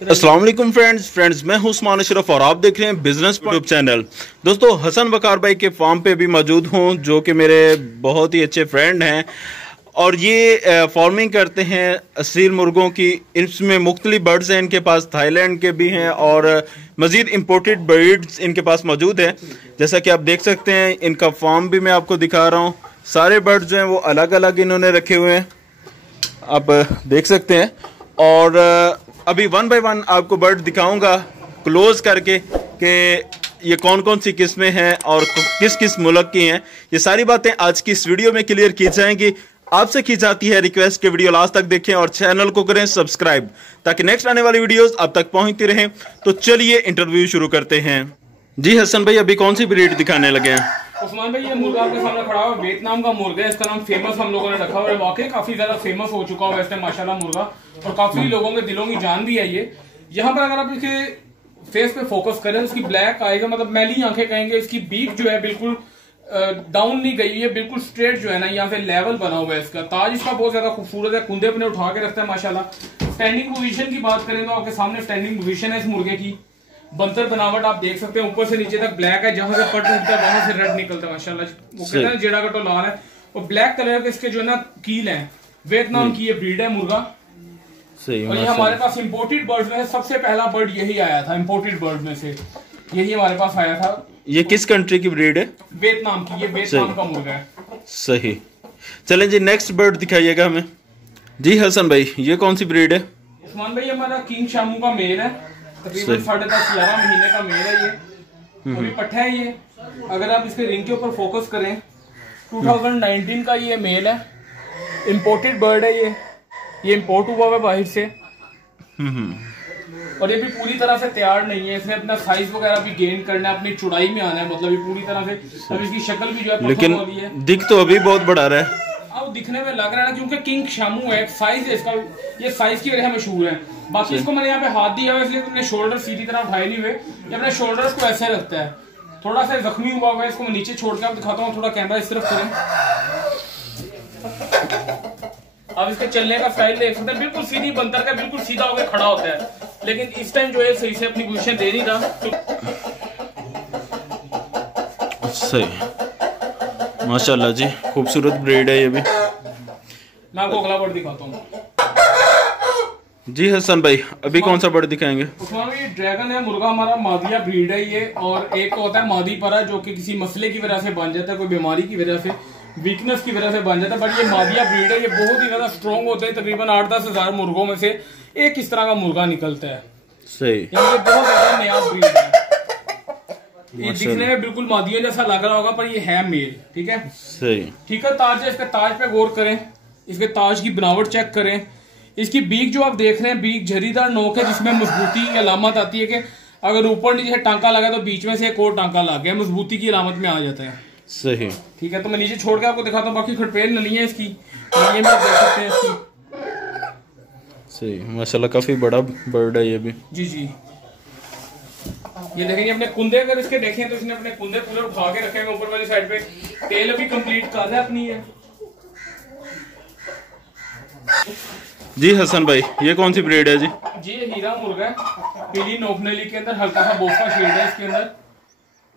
अस्सलाम वालेकुम फ्रेंड्स मैं हूं उस्मान अशरफ और आप देख रहे हैं बिजनेस यूट्यूब चैनल। दोस्तों हसन वकार भाई के फार्म पे भी मौजूद हूं जो कि मेरे बहुत ही अच्छे फ्रेंड हैं और ये फार्मिंग करते हैं असील मुर्गों की। इसमें मुख्तलिफ बर्ड्स हैं इनके पास, थाईलैंड के भी हैं और मज़ीद इम्पोर्टेड बर्ड्स इनके पास मौजूद हैं। जैसा कि आप देख सकते हैं इनका फार्म भी मैं आपको दिखा रहा हूँ। सारे बर्ड्स जो हैं वो अलग अलग इन्होंने रखे हुए हैं, आप देख सकते हैं। और अभी वन बाय वन आपको बर्ड दिखाऊंगा क्लोज करके कि ये कौन कौन सी किस्में हैं और किस किस मुल्क की हैं। ये सारी बातें आज की इस वीडियो में क्लियर की जाएंगी। आपसे की जाती है रिक्वेस्ट के वीडियो लास्ट तक देखें और चैनल को करें सब्सक्राइब ताकि नेक्स्ट आने वाली वीडियोस आप तक पहुंचती रहें। तो चलिए इंटरव्यू शुरू करते हैं। जी हसन भाई, अभी कौन सी ब्रीड दिखाने लगे हैं? उस्मान भाई, ये मुर्गा आपके सामने खड़ा हुआ वियतनाम का मुर्गा है। इसका नाम फेमस हम लोगों ने रखा हुआ है। वाकई काफी ज्यादा फेमस हो चुका है वैसे माशाल्लाह मुर्गा, और काफी लोगों के दिलों की जान भी है ये। यहाँ पर अगर आप इसके फेस पे फोकस करें, इसकी ब्लैक आएगा, मतलब मैली आंखें कहेंगे। इसकी बीक जो है बिल्कुल डाउन नहीं गई है, बिल्कुल स्ट्रेट जो है ना यहाँ से लेवल बना हुआ है। इसका ताज इसका बहुत ज्यादा खूबसूरत है, कुंदे अपने उठा के रखता है माशाल्लाह। स्टैंडिंग पोजीशन की बात करें तो आपके सामने स्टैंडिंग पोजीशन है इस मुर्गे की। बंतर बनावट आप देख सकते हैं, ऊपर से नीचे तक ब्लैक है, जहां से पट उठता है वहां से रेड निकलता है माशाल्लाह। वो कहते हैं जेड़ा कटो लाल है, और ब्लैक कलर के इसके जो है ना कील है। वियतनाम की ये ब्रीड है मुर्गा। सही। और ये हमारे पास इम्पोर्टेड बर्ड में सबसे पहला बर्ड यही आया था, इम्पोर्टेड बर्ड में से यही हमारे पास आया था। ये किस कंट्री की ब्रीड है? वियतनाम की। ये वियतनाम का मुर्गा है। सही। चलें जी, नेक्स्ट बर्ड दिखाइएगा हमें। जी हसन भाई, ये कौन सी ब्रीड है? उस्मान भाई, हमारा किंग शामू का मेल है, तकरीबन 10.5-11 महीने का मेल है ये। पूरी पट्ठा है ये। अगर आप इसके रिंग के ऊपर फोकस करें, 2019 का ये मेल है। इम्पोर्टेड बर्ड है ये इम्पोर्ट हुआ है बाहर से। और ये भी पूरी तरह से तैयार नहीं है, इसमें अपना साइज वगैरह भी गेन करना है, अपनी चौड़ाई में आना है, मतलब ये पूरी तरह से। अब इसकी शक्ल भी जो है लेकिन दिख तो अभी बहुत बड़ा रहा है। अब दिखने में लग रहा है क्योंकि किंग शामू है, साइज है इसका, ये साइज की वजह मशहूर है। बाकी इसको मैंने यहाँ पे हाथ दिया है, इसलिए अपने शोल्डर सीधी तरह उठाए नहीं हुए। ये अपने शोल्डर्स को ऐसे रखता है, थोड़ा सा जख्मी हुआ हुआ है। इसको मैं नीचे छोड़ के आप दिखाता हूँ, थोड़ा कैमरा इस तरफ करें। अब इसके चलने का स्टाइल देख सकते हैं, बिल्कुल सीधी बंतर का, बिल्कुल सीधा होकर खड़ा होता है। लेकिन इस टाइम जो है सही से अपनी पोजीशन दे नहीं रहा। सही, माशाल्लाह जी, खूबसूरत ब्रीड है ये भी। मैं आपको अगला बर्ड दिखाता हूँ। जी हसन भाई, अभी कौन सा बर्ड दिखाएंगे? उसमें ये ड्रैगन है मुर्गा, हमारा मादिया ब्रीड है ये। और एक तो होता है मादी परा, जो कि किसी मसले की वजह से बन जाता है, कोई बीमारी की वजह से, वीकनेस की वजह से बन जाता है। बट ये मादिया ब्रीड है, ये बहुत ही ज्यादा स्ट्रॉन्ग होते हैं। तकरीबन 8-10 हजार मुर्गों में से एक इस तरह का मुर्गा निकलता है। सही। ये बहुत ज्यादा नया ब्रीड है। ये दिखने में बिल्कुल मादियों जैसा लग रहा होगा, पर ये है मेल। ठीक है, सही। ठीक है। ताज है, इसके ताज पे गौर करें, इसके ताज की बनावट चेक करें। इसकी बीक जो आप देख रहे हैं, बीक झरीदार नोक है, जिसमें मजबूती की अलामत आती है कि अगर ऊपर नीचे टांका लगा तो बीच में से एक और टांका लग गया, मजबूती की अलामत में आ जाता है। सही। ठीक है, तो मैं नीचे छोड़ के आपको दिखाता हूँ। बाकी खटपेल नहीं है इसकी, ये में देख सकते हैं इसकी। सही, माशाल्लाह काफी बड़ा बर्ड है ये भी। जी जी, ये देखेंगे अपने कुंदे, अगर इसके देखें तो इसने अपने कुंदे पूरे उठा के रखे हैं ऊपर वाली साइड पे। टेल अभी कंप्लीट कर है अपनी है। जी हसन भाई, ये कौन सी ब्रीड है जी? जी ये हीरा मुर्गा है, पीली नोक नली के अंदर हल्का सा बोफा शेड है इसके अंदर।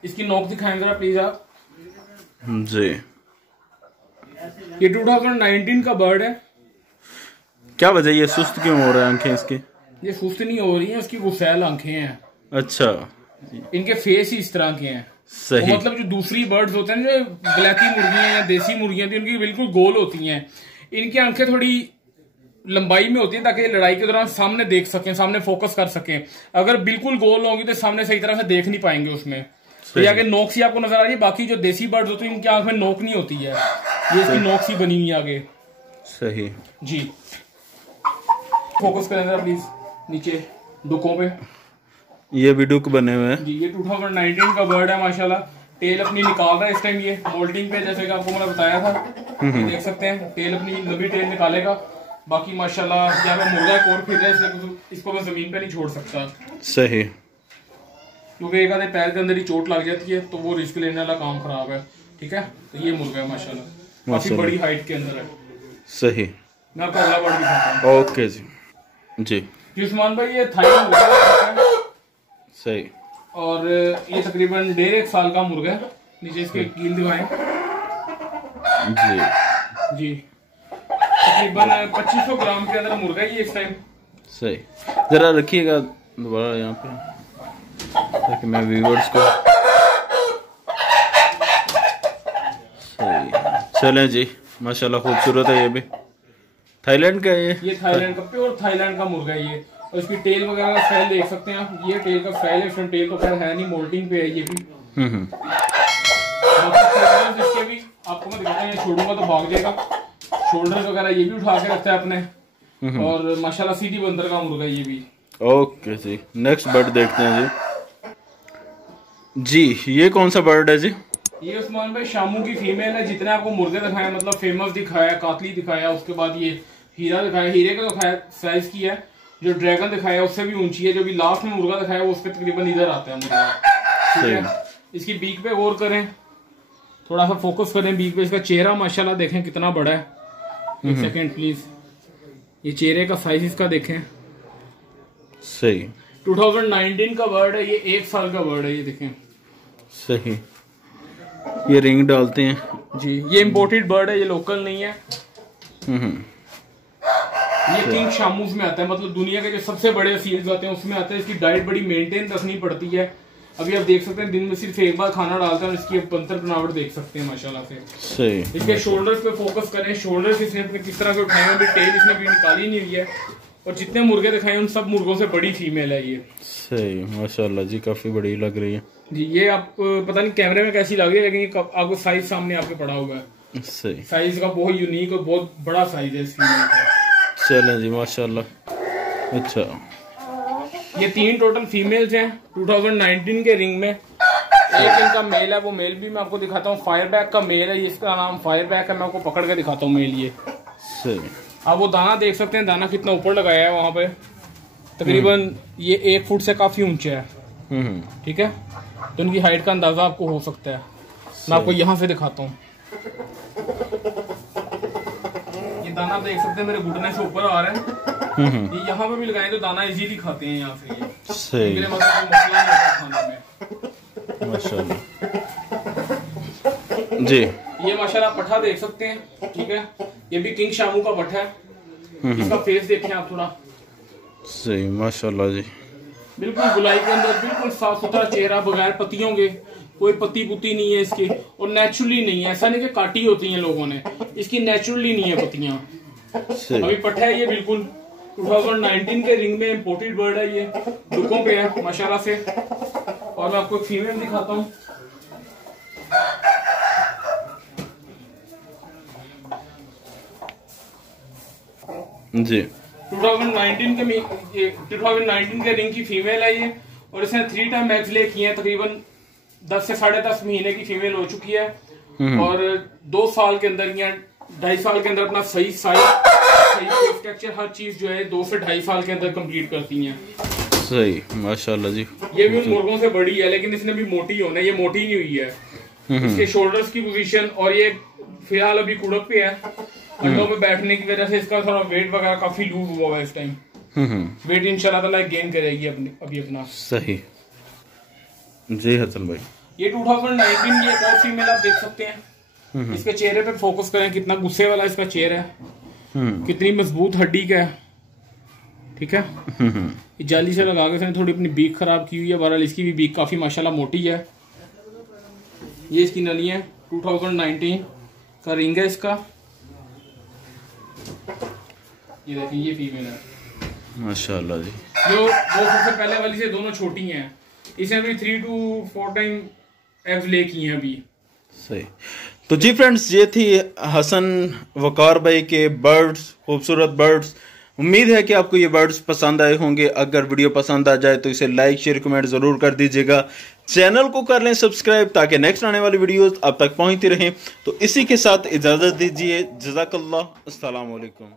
इसकी नोक दिखाएं जरा प्लीज आप जी। ये 2019 का बर्ड है। क्या वजह, ये सुस्त क्यों हो रहा है आंखें इसकी? ये सुस्त नहीं हो रही है, उसकी गुस्सैल आंखें हैं। अच्छा, इनके फेस ही इस तरह के हैं। सही। मतलब जो दूसरी बर्ड्स होते हैं, जो ब्लैकी मुर्गियां या देसी मुर्गियां थी, उनकी बिल्कुल गोल होती हैं। इनकी आंखें थोड़ी लंबाई में होती है ताकि लड़ाई के दौरान सामने देख सकें, सामने फोकस कर सकें। अगर बिल्कुल गोल होंगी तो सामने सही तरह से देख नहीं पाएंगे उसमें। तो ये आगे नोक सी आपको नजर आ रही है। बाकी जो देसी बर्ड्स होती है, इनकी आंख में नोक नहीं होती है, ये इसकी नोक सी बनी हुई आगे। सही जी, फोकस करें जरा प्लीज नीचे डुकों पे। ये भी डुक बने हुए हैं जी। ये 2019 का बर्ड है माशाल्लाह। टेल अपनी निकाल रहा है इस टाइम, ये मोल्डिंग पे, जैसे कि आपको मैंने बताया था। देख सकते हैं टेल अपनी लंबी टेल निकालेगा। बाकी माशाल्लाह यहाँ पे मुर्गा एक और फिर रहा है, इसलिए इसको मैं जमीन पे नहीं छोड़ सकता। सही। क्योंकि एक आधे पैर के अंदर ही चोट लग जाती है, तो वो रिस्क लेने वाला काम खराब है। ठीक है, तो ये मुर्गा है माशाल्लाह, काफी बड़ी हाइट के अंदर है। सही। मैं आपको अगला बर्ड दिखाता हूँ। ओके जी। जी जी उस्मान भाई ये थाई मुर्गा है। सही। और ये तकरीबन 1.5 साल का मुर्गा है। नीचे इसके कील दिखाएं जी। जी तकरीबन 2500 ग्राम के अंदर मुर्गा है ये इस टाइम। सही, जरा रखिएगा दोबारा यहाँ पे ताकि मैं व्यूअर्स को। सही, चलें जी, माशाल्लाह खूबसूरत है। ये भी थाईलैंड का है। ये थाईलैंड का प्योर थाईलैंड का मुर्गा है ये। और इसकी टेल वगैरह का फैल देख सकते हैं आप। ये टेल का फैल है, इसमें टेल तो खैर है नहीं, मोल्टिंग पे है ये भी। इसके भी आपको मैं दिखाता हूँ, छोड़ूंगा तो भाग जाएगा। शोल्डर वगैरह ये भी उठा के रखता है अपने। और माशाल्लाह सीधी बंदर का मुर्गा ये भी। ओके जी, नेक्स्ट बर्ड देखते हैं जी। जी ये कौन सा बर्ड है जी? ये उस्मान भाई शामू की फीमेल है। जितने आपको मुर्गे दिखाए, मतलब फेमस दिखाया, कातली दिखाया, उसके बाद ये हीरा दिखाया। हीरे का दिखाया साइज की है। जो ड्रैगन दिखाया उससे भी ऊंची है। जो भी लास्ट में मुर्गा दिखाया वो उसके तकरीबन इधर आता है मुर्गा। ठीक है, इसकी बीक पे गौर करें, थोड़ा सा फोकस करें बीक पे। इसका चेहरा माशाल्लाह देखें कितना बड़ा है। एक सेकेंड प्लीज, ये चेहरे का साइज इसका देखें। सही, 2019 का बर्ड है ये, 1 साल का बर्ड है ये देखें। सही, ये रिंग डालते हैं जी। ये इम्पोर्टेड बर्ड है, ये लोकल नहीं है। ये किंग शामूस में आता है, मतलब दुनिया के जो सबसे बड़े सील्स आते हैं उसमें आता है। इसकी डाइट बड़ी मेंटेन रखनी पड़ती है। अभी आप देख सकते हैं दिन में सिर्फ एक बार खाना डालता है। इसकी बंतर बनावट देख सकते हैं माशाल्लाह से। सही। इसके शोल्डर्स पे फोकस करें। शोल्डर्स इसने किस तरह के उठाए हैं, अभी टेल इसने भी निकाली नहीं हुई है। और जितने मुर्गे दिखाए उन सब मुर्गों से बड़ी फीमेल है ये। सही, माशाल्लाह जी, काफी बड़ी लग रही है जी। ये आप पता नहीं कैमरे में कैसी लग रही है, लेकिन ये आपको साइज सामने आपके पड़ा हुआ है। सही, साइज का बहुत यूनिक और बहुत बड़ा साइज है इस फीमेल का। चलें जी, माशाल्लाह। अच्छा, ये 3 टोटल फीमेल्स हैं 2019 के रिंग में। एक इनका मेल है, वो मेल भी मैं आपको दिखाता हूँ। फायरबैक का मेल है, इसका नाम फायरबैक है। मैं आपको पकड़ के दिखाता हूँ मेल ये। सही। आप वो दाना देख सकते हैं, दाना कितना ऊपर लगाया है वहां पे। तकरीबन ये 1 फुट से काफी ऊंचे है। ठीक है, तो उनकी हाइट का अंदाजा आपको हो सकता है। मैं आपको यहाँ से दिखाता हूँ। ये दाना देख सकते हैं मेरे घुटने से ऊपर आ रहा है। ये यहाँ पे भी लगाए तो दाना इजीली खाते हैं यहाँ से ये। सही, मतलब मसला नहीं होता खाने में। माशाल्लाह जी। ये माशाल्लाह पट्ठा देख सकते हैं। ठीक है, ये भी किंग शामू का पट्ठा है। इसका फेस देखें आप थोड़ा। सही, माशाल्लाह जी, बिल्कुल गुलाई के अंदर, बिल्कुल साफ सुथरा चेहरा, बगैर पत्तियों के। कोई पत्ती पुत्ती नहीं है इसकी। और नेचुरली नहीं है, ऐसा नहीं कि काटी होती हैं लोगों ने। इसकी नेचुरली नहीं है पत्तियां। अभी पट्ठा है ये बिल्कुल 2019 के रिंग में इम्पोर्टेड बर्ड है ये। दुखों पे है माशाल्लाह से। और मैं आपको एक फीमेल दिखाता हूँ। जी 2019 के रिंग की फीमेल है ये। और इसने 3 टाइम एग्स ले किए हैं। तकरीबन 10 से 10.5 महीने की फीमेल हो चुकी है। और 2 साल के अंदर या 2.5 साल के अंदर अपना सही साइज, सही स्ट्रक्चर, हर चीज जो है 2 से 2.5 साल के अंदर कंप्लीट करती हैं। सही, माशाल्लाह जी। ये भी उन मुर्गों से बड़ी है, लेकिन इसने भी मोटी होना है। ये मोटी नहीं हुई है। इसके शोल्डर्स की पोजीशन, और ये फिलहाल अभी कुड़क पे है। अंडों में बैठने की वजह से इसका थोड़ा वेट वगैरह काफी लूज हुआ है इस टाइम। वेट इंशाल्लाह ताला गेन करेगी अभी अपना। सही जी हसन भाई। ये 2019 की एक और फीमेल आप देख सकते हैं। इसके चेहरे पे फोकस करें, कितना गुस्से वाला इसका चेहरा है। कितनी मजबूत हड्डी का है। ठीक है, जाली से लगा के थोड़ी अपनी बीक खराब की हुई है। बहरहाल इसकी भी बीक काफी माशाल्लाह मोटी है। ये इसकी नली है। 2019 का रिंग है इसका। ये देखिए, ये फीमेल है माशाल्लाह जी। जो सबसे पहले वाली से दोनों छोटी हैं। इसने भी 3 to 4 टाइम एग्स ले किए हैं अभी। सही। तो जी फ्रेंड्स, ये थी हसन वकार भाई के बर्ड्स, खूबसूरत बर्ड्स। उम्मीद है कि आपको ये बर्ड्स पसंद आए होंगे। अगर वीडियो पसंद आ जाए तो इसे लाइक शेयर कमेंट जरूर कर दीजिएगा। चैनल को कर लें सब्सक्राइब ताकि नेक्स्ट आने वाली वीडियोस आप तक पहुंचती रहें। तो इसी के साथ इजाजत दीजिए। जज़ाकल्लाह, अस्सलाम वालेकुम।